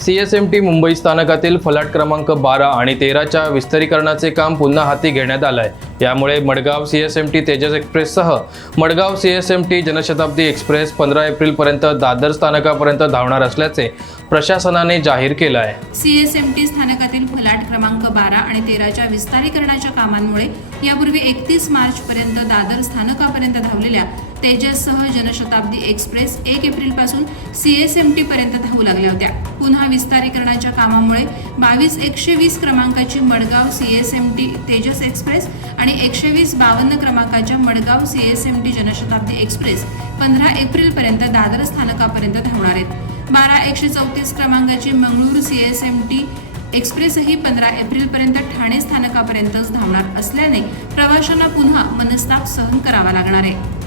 C S M T Mumbai स्थानकातील फलाट क्रमांक बारा आणि तेराच्या विस्तारीकरणाचे काम पुन्हा हाती घेण्यात आलं आहे यामुळे Madgaon C S M T Tejas एक्सप्रेससह Madgaon C S M T Janshatabdi express पंधरा एप्रिलपर्यंत दादर स्थानकापर्यंत धावणार असल्याचे प्रशासनाने जाहीर केलं आहे. सी एस एम टी स्थानकातील फलाट क्रमांक बारा आणि तेराच्या विस्तारीकरणाच्या कामांमुळे यापूर्वी एकतीस मार्चपर्यंत दादर स्थानकापर्यंत धावलेल्या तेजससह जनशताब्दी एक्सप्रेस एक एप्रिलपासून सी एस एम टीपर्यंत धावू लागल्या होत्या. पुन्हा विस्तारीकरणाच्या कामामुळे बावीस एकशे वीस क्रमांकाची Madgaon C S M T Tejas express आणि एकशे वीस बावन्न क्रमांकाच्या Madgaon C S M T Janshatabdi express पंधरा एप्रिलपर्यंत दादर स्थानकापर्यंत धावणार आहेत. बारा एकशे चौतीस क्रमांकाची Mangalore C S M T एक्सप्रेसही पंधरा एप्रिलपर्यंत ठाणे स्थानकापर्यंतच धावणार असल्याने प्रवाशांना पुन्हा मनस्ताप सहन करावा लागणार आहे.